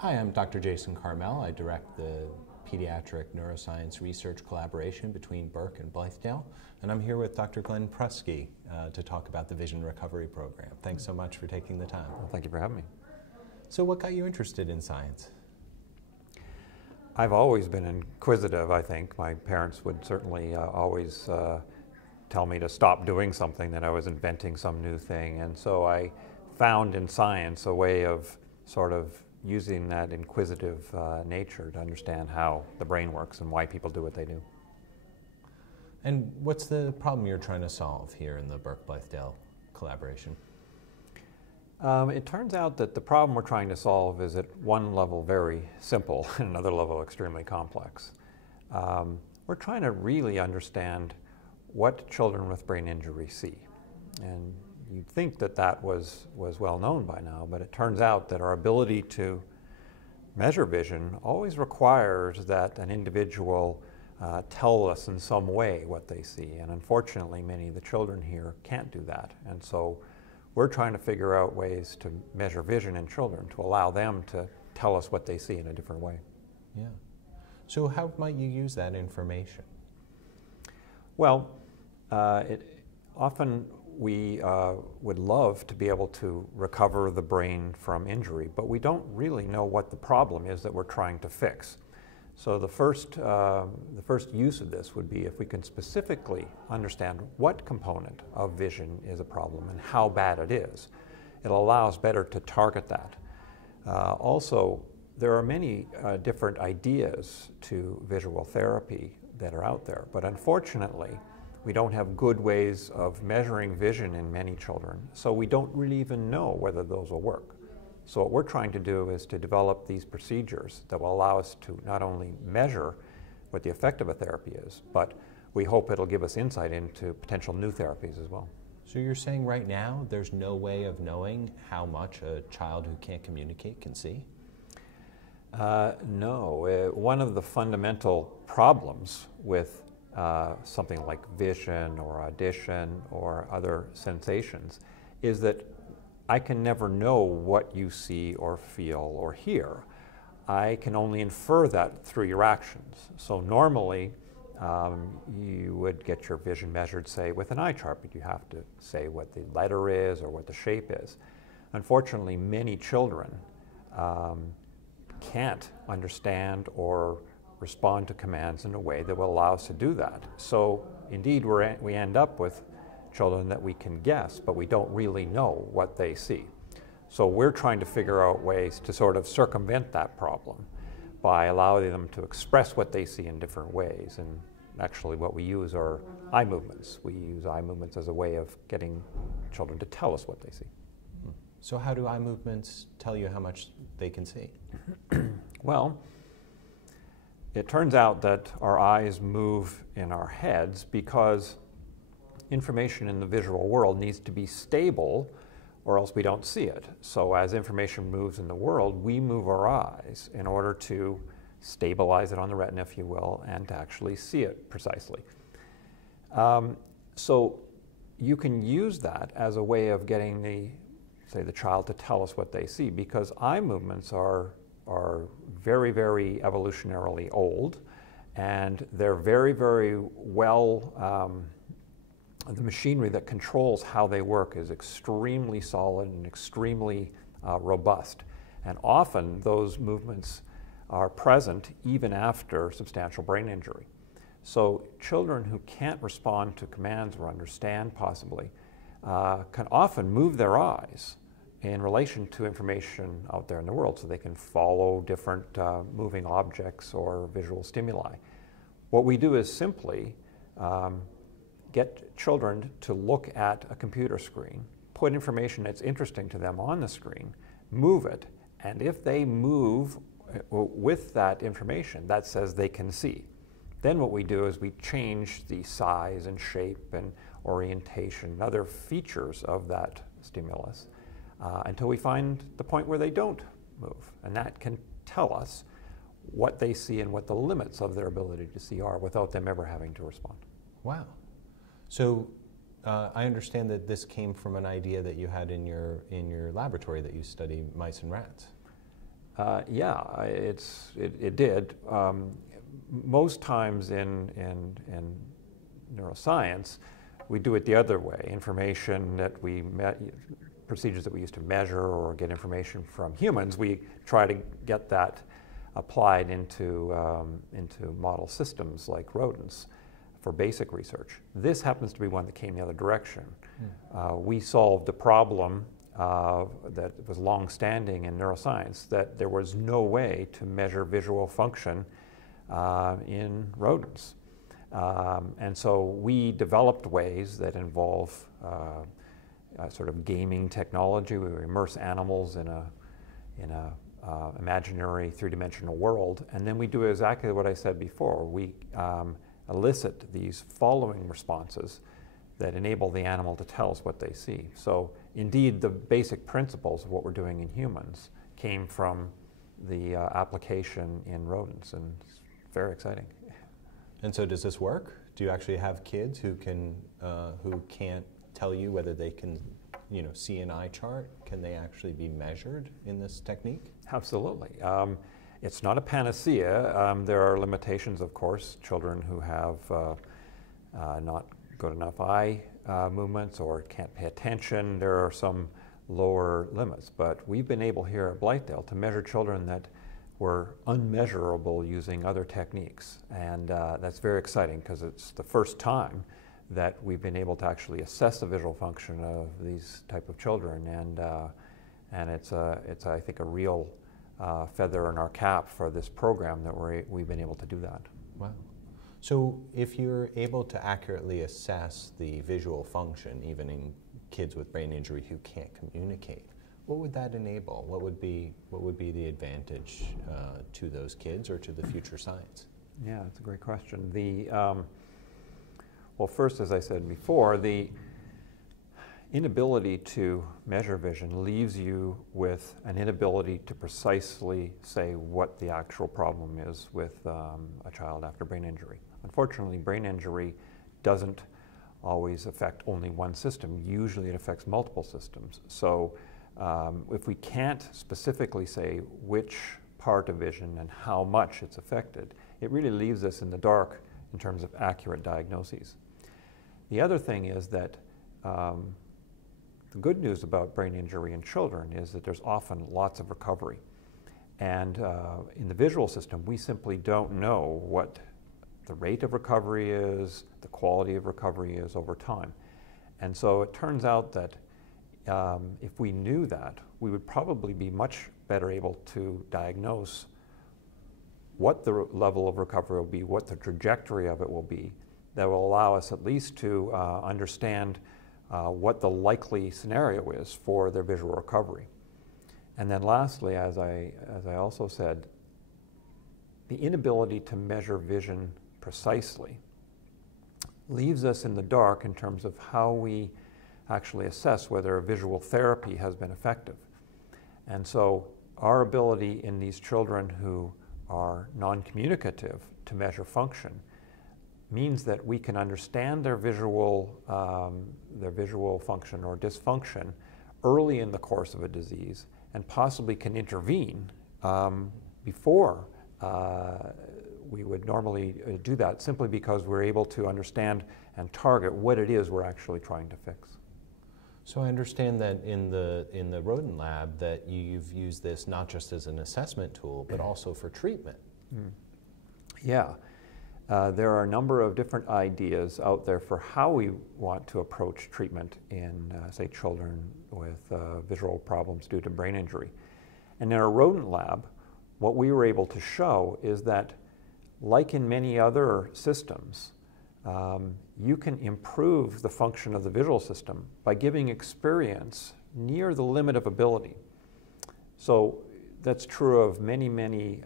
Hi, I'm Dr. Jason Carmel. I direct the Pediatric Neuroscience Research Collaboration between Burke and Blythedale, and I'm here with Dr. Glen Prusky to talk about the Vision Recovery Program. Thanks so much for taking the time. Well, thank you for having me. So what got you interested in science? I've always been inquisitive, I think. My parents would certainly always tell me to stop doing something, that I was inventing some new thing, and so I found in science a way of sort of using that inquisitive nature to understand how the brain works and why people do what they do. And what's the problem you're trying to solve here in the Burke-Blythedale collaboration? It turns out that the problem we're trying to solve is at one level very simple and another level extremely complex. We're trying to really understand what children with brain injury see. And you'd think that that was well known by now, but it turns out that our ability to measure vision always requires that an individual tell us in some way what they see. And unfortunately, many of the children here can't do that. And so we're trying to figure out ways to measure vision in children to allow them to tell us what they see in a different way. Yeah. So how might you use that information? Well, often we would love to be able to recover the brain from injury, but we don't really know what the problem is that we're trying to fix. So the first use of this would be if we can specifically understand what component of vision is a problem and how bad it is. It'll allow us better to target that. Also, there are many different ideas to visual therapy that are out there, but unfortunately, we don't have good ways of measuring vision in many children, so we don't really even know whether those will work. So what we're trying to do is to develop these procedures that will allow us to not only measure what the effect of a therapy is, but we hope it'll give us insight into potential new therapies as well. So you're saying right now there's no way of knowing how much a child who can't communicate can see? No. One of the fundamental problems with something like vision or audition or other sensations is that I can never know what you see or feel or hear. I can only infer that through your actions. So normally you would get your vision measured, say, with an eye chart, but you have to say what the letter is or what the shape is. Unfortunately, many children can't understand or respond to commands in a way that will allow us to do that. So indeed, we end up with children that we can guess, but we don't really know what they see. So we're trying to figure out ways to sort of circumvent that problem by allowing them to express what they see in different ways. And actually what we use are eye movements. We use eye movements as a way of getting children to tell us what they see. So how do eye movements tell you how much they can see? Well, it turns out that our eyes move in our heads because information in the visual world needs to be stable or else we don't see it. So as information moves in the world, we move our eyes in order to stabilize it on the retina, if you will, and to actually see it precisely. So you can use that as a way of getting the child to tell us what they see, because eye movements are very, very evolutionarily old, and they're very, very well, the machinery that controls how they work is extremely solid and extremely robust. And often those movements are present even after substantial brain injury. So children who can't respond to commands or understand possibly can often move their eyes in relation to information out there in the world, so they can follow different moving objects or visual stimuli. What we do is simply get children to look at a computer screen, put information that's interesting to them on the screen, move it, and if they move with that information, that says they can see. Then what we do is we change the size and shape and orientation and other features of that stimulus until we find the point where they don't move. And that can tell us what they see and what the limits of their ability to see are without them ever having to respond. Wow. So I understand that this came from an idea that you had in your laboratory that you study mice and rats. Yeah, it did. Most times in neuroscience, we do it the other way. Information that procedures that we use to measure or get information from humans, we try to get that applied into model systems like rodents for basic research. This happens to be one that came the other direction. We solved a problem that was long-standing in neuroscience, that there was no way to measure visual function in rodents. And so we developed ways that involve sort of gaming technology. We immerse animals in a imaginary three-dimensional world, and then we do exactly what I said before. We elicit these following responses that enable the animal to tell us what they see. So indeed, the basic principles of what we're doing in humans came from the application in rodents, and it's very exciting. And so does this work? Do you actually have kids who can't tell you whether they can, see an eye chart? Can they actually be measured in this technique? Absolutely. It's not a panacea. There are limitations, of course. Children who have not good enough eye movements or can't pay attention, there are some lower limits. But we've been able here at Blythedale to measure children that were unmeasurable using other techniques. And that's very exciting because it's the first time that we've been able to actually assess the visual function of these type of children. And it's I think, a real feather in our cap for this program that we've been able to do that. Wow. So if you're able to accurately assess the visual function, even in kids with brain injury who can't communicate, what would that enable? What would be the advantage to those kids or to the future science? Yeah, that's a great question. Well, first, as I said before, the inability to measure vision leaves you with an inability to precisely say what the actual problem is with a child after brain injury. Unfortunately, brain injury doesn't always affect only one system. Usually it affects multiple systems. So if we can't specifically say which part of vision and how much it's affected, it really leaves us in the dark in terms of accurate diagnoses. The other thing is that the good news about brain injury in children is that there's often lots of recovery. And in the visual system, we simply don't know what the rate of recovery is, the quality of recovery is over time. And so it turns out that if we knew that, we would probably be much better able to diagnose what the level of recovery will be, what the trajectory of it will be, that will allow us at least to understand what the likely scenario is for their visual recovery. And then lastly, as I also said, the inability to measure vision precisely leaves us in the dark in terms of how we actually assess whether a visual therapy has been effective. And so our ability in these children who are non-communicative to measure function means that we can understand their visual function or dysfunction early in the course of a disease, and possibly can intervene before we would normally do that, simply because we're able to understand and target what it is we're actually trying to fix. So I understand that in the rodent lab that you've used this not just as an assessment tool, but also for treatment. Yeah. There are a number of different ideas out there for how we want to approach treatment in, say, children with visual problems due to brain injury. And in our rodent lab, what we were able to show is that, like in many other systems, you can improve the function of the visual system by giving experience near the limit of ability. So that's true of many, many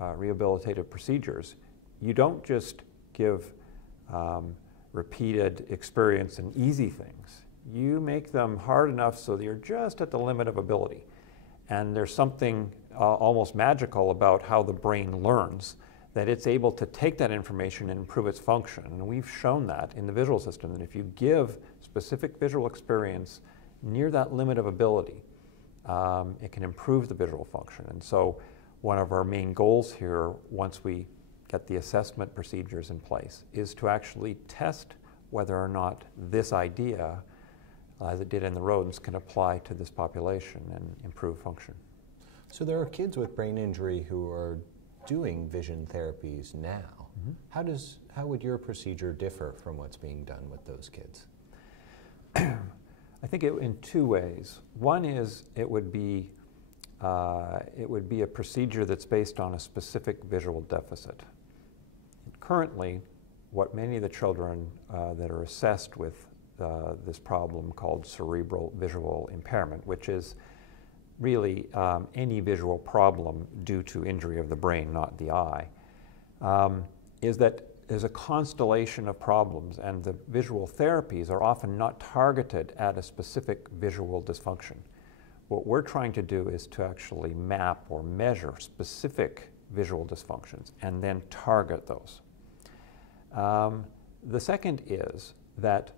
rehabilitative procedures. You don't just give repeated experience and easy things. You make them hard enough so that you're just at the limit of ability. And there's something almost magical about how the brain learns, that it's able to take that information and improve its function. And we've shown that in the visual system, that if you give specific visual experience near that limit of ability, It can improve the visual function. And so one of our main goals here, once we get the assessment procedures in place, is to actually test whether or not this idea, as it did in the rodents, can apply to this population and improve function. So there are kids with brain injury who are doing vision therapies now. Mm-hmm. How would your procedure differ from what's being done with those kids? I think in two ways. One is it would be a procedure that's based on a specific visual deficit. Currently, what many of the children that are assessed with this problem called cerebral visual impairment, which is really any visual problem due to injury of the brain, not the eye, is that there's a constellation of problems, and the visual therapies are often not targeted at a specific visual dysfunction. What we're trying to do is to actually map or measure specific visual dysfunctions and then target those. The second is that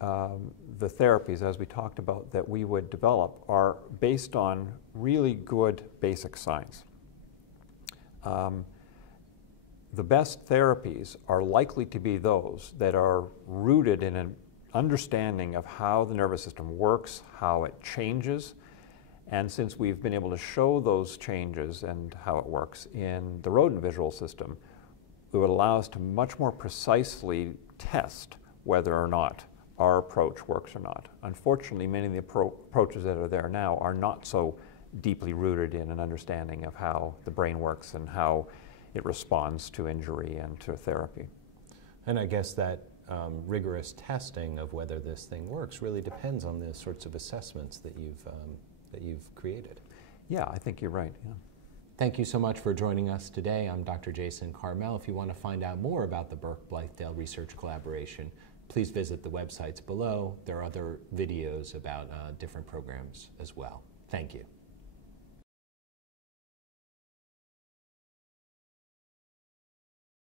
the therapies, as we talked about, that we would develop are based on really good basic science. The best therapies are likely to be those that are rooted in an understanding of how the nervous system works, how it changes, and since we've been able to show those changes and how it works in the rodent visual system, it would allow us to much more precisely test whether or not our approach works or not. Unfortunately, many of the approaches that are there now are not so deeply rooted in an understanding of how the brain works and how it responds to injury and to therapy. And I guess that rigorous testing of whether this thing works really depends on the sorts of assessments that you've created. Yeah, I think you're right. Yeah. Thank you so much for joining us today. I'm Dr. Jason Carmel. If you want to find out more about the Burke-Blythedale research collaboration, please visit the websites below. There are other videos about different programs as well. Thank you.